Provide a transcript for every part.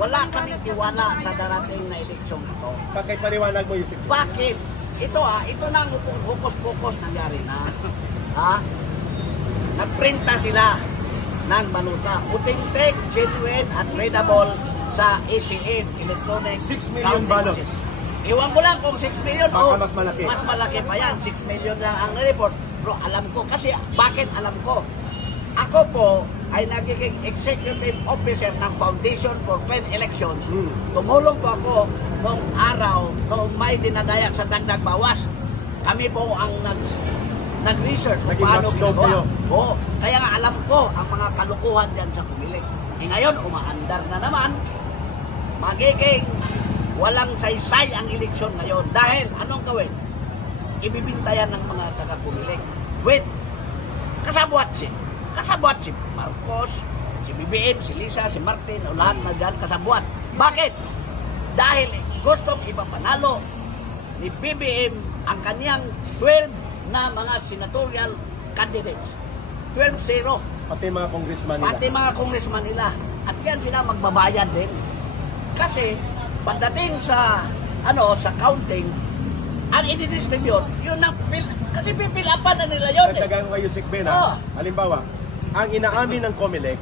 wala kaming tiwala sa darating na eleksyon ito. Pagkipaliwanag mo, Yusek. Bakit? Ito na ang hukos-pukos nangyari na. Ha? Nagprinta sila ng baluta. Authentic, genuine, at readable sa ECM, Electronic 6 million ballots. Iwan ko lang kung 6 million baka mas malaki. Mas malaki pa yan. 6 million lang ang report. Bro, alam ko. Kasi, bakit alam ko? Ako po ay nagiging executive officer ng Foundation for Clean Elections. Tumulong po ako noong araw, noong may dinadayak sa dagdag bawas. Kami po ang nag-research kung paano ginagawa. Oo, kaya nga alam ko ang mga kalukuhan dyan sa Comelec. Ngayon, umaandar na naman. Magiging walang saysay ang eleksyon ngayon. Dahil, anong gawin? Ibibintayan ng mga taga-Comelec. Wait, kasabwat si Marcos, si BBM, si Lisa, si Martin, o lahat na dyan kasabwat. Bakit? Dahil gustong ipapanalo ni BBM ang kaniyang 12 na mga senatorial candidates. 12-0. Pati mga congressman nila. At yan sila magbabayad din. Kasi pagdating sa sa counting, ang i-distribute, yun ang kasi pipilapan na nila yun. Nagdagan ko kayo, Yusek Ben, ha? Halimbawa, ang inaamin ng Comelec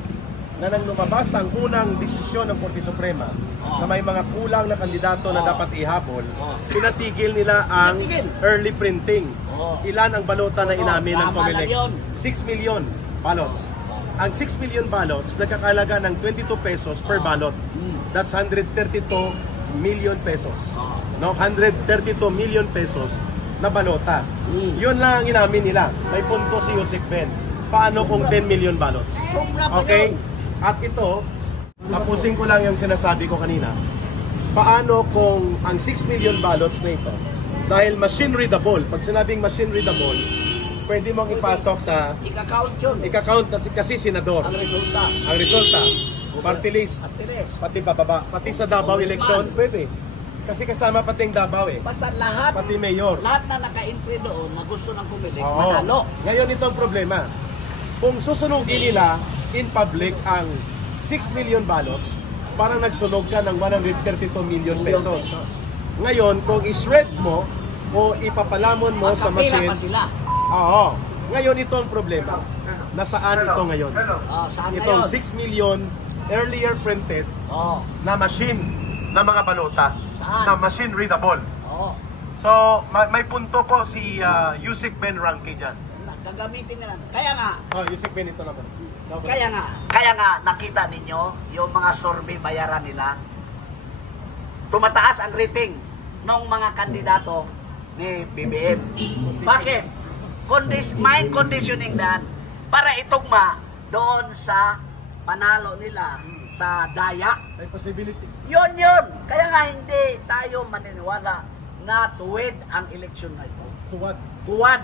na nang lumabas ang unang desisyon ng Korte Suprema na may mga kulang na kandidato na dapat ihabol, pinatigil nila ang early printing. Ilan ang balota na inamin ng Comelec? 6 million ballots. Ang 6 million ballots nagkakalaga ng 22 pesos per ballot. That's 132 million pesos. No, 132 million pesos na balota. Yun lang ang inamin nila. May punto si Yusek Ben. Paano kung 10 million ballots? Okay? At ito, tapusin ko lang yung sinasabi ko kanina. Paano kung ang 6 million ballots na ito, dahil machine readable, pag sinabing machine readable, pwede mong ipasok sa ika-count yun. Ika-count kasi senador. Ang resulta. Party list. Pati bababa. Pati sa Davao election, pwede. Kasi kasama pati yung Davao Basta lahat, pati mayor. Lahat na naka-entry doon na gusto ng Comelec, manalo. Ngayon itong problema. Kung susunugin nila in public ang 6 million ballots, parang nagsunog ka ng 132 million pesos. Ngayon, kung i-shred mo o ipapalamon mo sa machine, ngayon ito ang problema. Nasaan ito ngayon? Saan itong ngayon? 6 million earlier printed na machine na mga balota. Saan? Na machine readable. So, may punto po si Yusek Ben Ranke dyan. Gagamitin nila. Kaya nga, Yusek Ben ito naman. Kaya nga nakita ninyo yung mga survey bayaran nila. Tumataas ang rating ng mga kandidato ni BBM. Bakit? Mind conditioning dan para itugma doon sa panalo nila sa daya. May possibility. Yun. Kaya nga hindi tayo maniniwala na tuwid ang eleksyon na ito. Tuwad.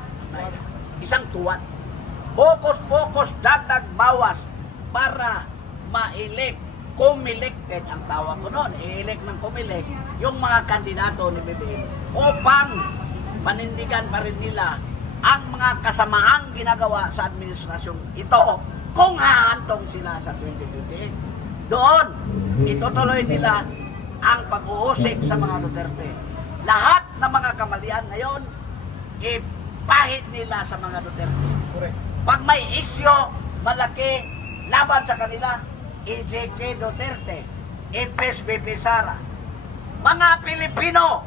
Isang tuwad. Focus, dagdag bawas para ma-elect. Comelected ang tawag ko noon. I-elect ng Comelec yung mga kandidato ni BBM upang panindigan pa rin nila ang mga kasamaang ginagawa sa administrasyon ito kung hahantong sila sa 2028. Doon, itutuloy nila ang pag-uusig sa mga Duterte. Lahat ng mga kamalian ngayon, ipahid nila sa mga Duterte. Pag may isyo, malaki, laban sa kanila, EJK Duterte, Ipes BP Sara. Mga Pilipino,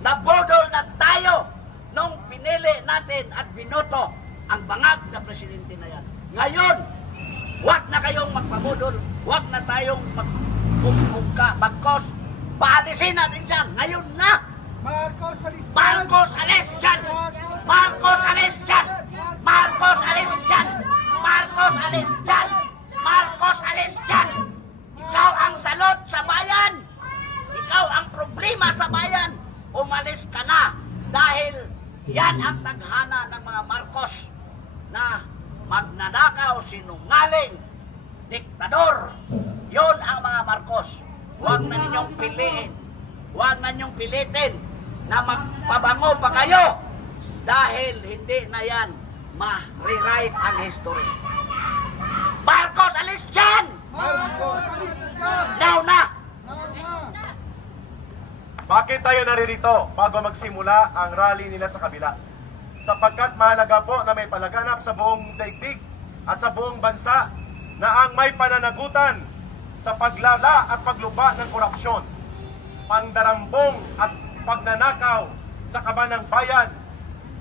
nabodol na tayo nung pinili natin at binoto ang bangag na presidente na yan. Ngayon, huwag na kayong magpabodol, huwag na tayong magpumugka, bagkos, paalisin natin siya ngayon na! Marcos alis dyan! Marcos alis dyan! Marcos alis dyan! Marcos alis dyan! Marcos alis dyan! Marcos alis dyan! Ikaw ang salot sa bayan! Ikaw ang problema sa bayan! Umalis ka na! Dahil yan ang taghana ng mga Marcos na magnanakaw, sinungaling, diktador. Yon ang mga Marcos. Huwag na ninyong piliin. Huwag na ninyong pilitin na magpabango pa kayo dahil hindi na yan ma-rewrite ang history. Marcos, alis dyan! Marcos alis dyan! Now na! Bakit tayo naririto bago magsimula ang rally nila sa kabila? Sapagkat mahalaga po na may palaganap sa buong daigdig at sa buong bansa na ang may pananagutan sa paglala at pagluba ng korupsyon, pangdarambong at pagnanakaw sa kaban ng bayan,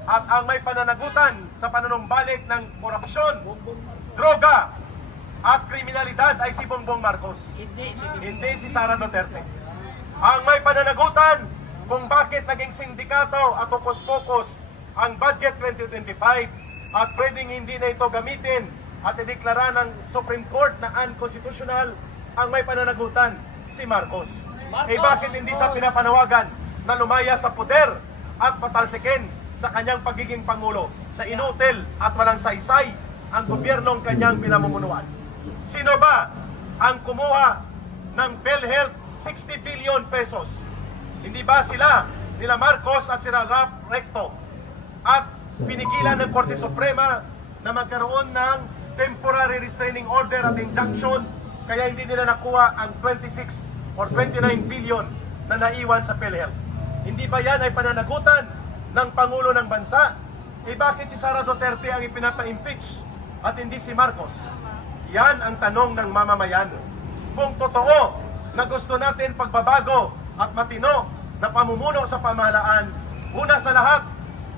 at ang may pananagutan sa panunumbalik ng korupsyon, droga at kriminalidad ay si Bongbong Marcos, hindi si Sara Duterte. Ang may pananagutan kung bakit naging sindikato at pokus-pokus ang budget 2025 at pwedeng hindi na ito gamitin at ideklara ng Supreme Court na unconstitutional, ang may pananagutan si Marcos. Bakit hindi siya pinapanawagan na lumaya sa puder at patalsikin sa kanyang pagiging Pangulo na inutil at walang saysay ang gobyernong kanyang pinamumunuan? Sino ba ang kumuha ng PhilHealth 60 billion pesos? Hindi ba sila, nila Marcos at sila Ralph Recto? At pinigilan ng Korte Suprema na magkaroon ng temporary restraining order at injunction, kaya hindi nila nakuha ang 26 or 29 billion na naiwan sa PhilHealth. Hindi ba yan ay pananagutan ng Pangulo ng Bansa? Bakit si Sara Duterte ang ipinapa-impeach at hindi si Marcos? Yan ang tanong ng mamamayan. Kung totoo na gusto natin pagbabago at matino na pamumuno sa pamahalaan, una sa lahat,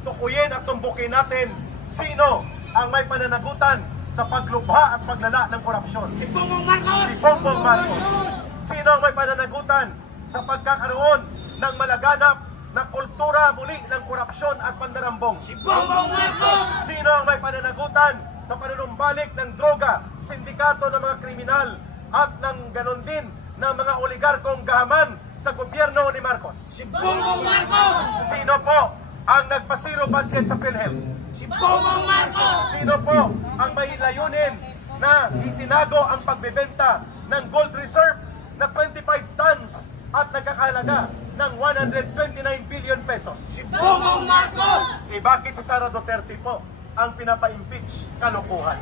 tukuyin at tumbukin natin sino ang may pananagutan sa paglubha at paglala ng korupsyon. Si Bongbong Marcos! Si Bongbong Marcos. Sino ang may pananagutan sa pagkakaroon ng malaganap na kultura muli ng korupsyon at pandarambong? Si Bongbong Marcos! Sino ang may pananagutan sa panunumbalik ng droga, sindikato ng mga kriminal at ng ganon din ng mga oligarkong gahaman sa gobyerno ni Marcos? Si Bongbong Marcos! Sino po ang nagpasiro budget sa PhilHealth? Si Bongbong Marcos! Sino po ang may layunin na itinago ang pagbebenta ng gold reserve na 25 tons at nagkakahalaga ng 129 billion pesos? Si Bongbong Marcos! Bakit si Sara Duterte po ang pinapa-impeach? Kalokohan.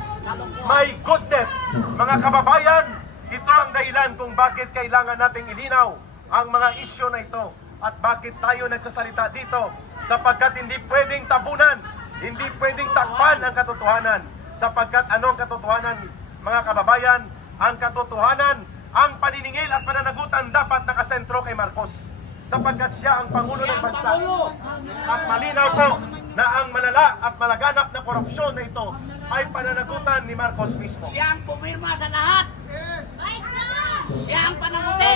My goodness, mga kababayan, ito ang dahilan kung bakit kailangan nating ilinaw ang mga isyu na ito at bakit tayo nagsasalita dito, sapagkat hindi pwedeng tabunan, hindi pwedeng takpan ang katotohanan, sapagkat anong katotohanan, mga kababayan? Ang katotohanan, ang paniningil at pananagutan dapat nakasentro kay Marcos, sapagkat siya ang Pangulo ng bansa. At malinaw po na ang malala at malaganap na korupsyon na ito ay pananagutan ni Marcos mismo. Siya ang pumirma sa lahat! Siya ang panagutin!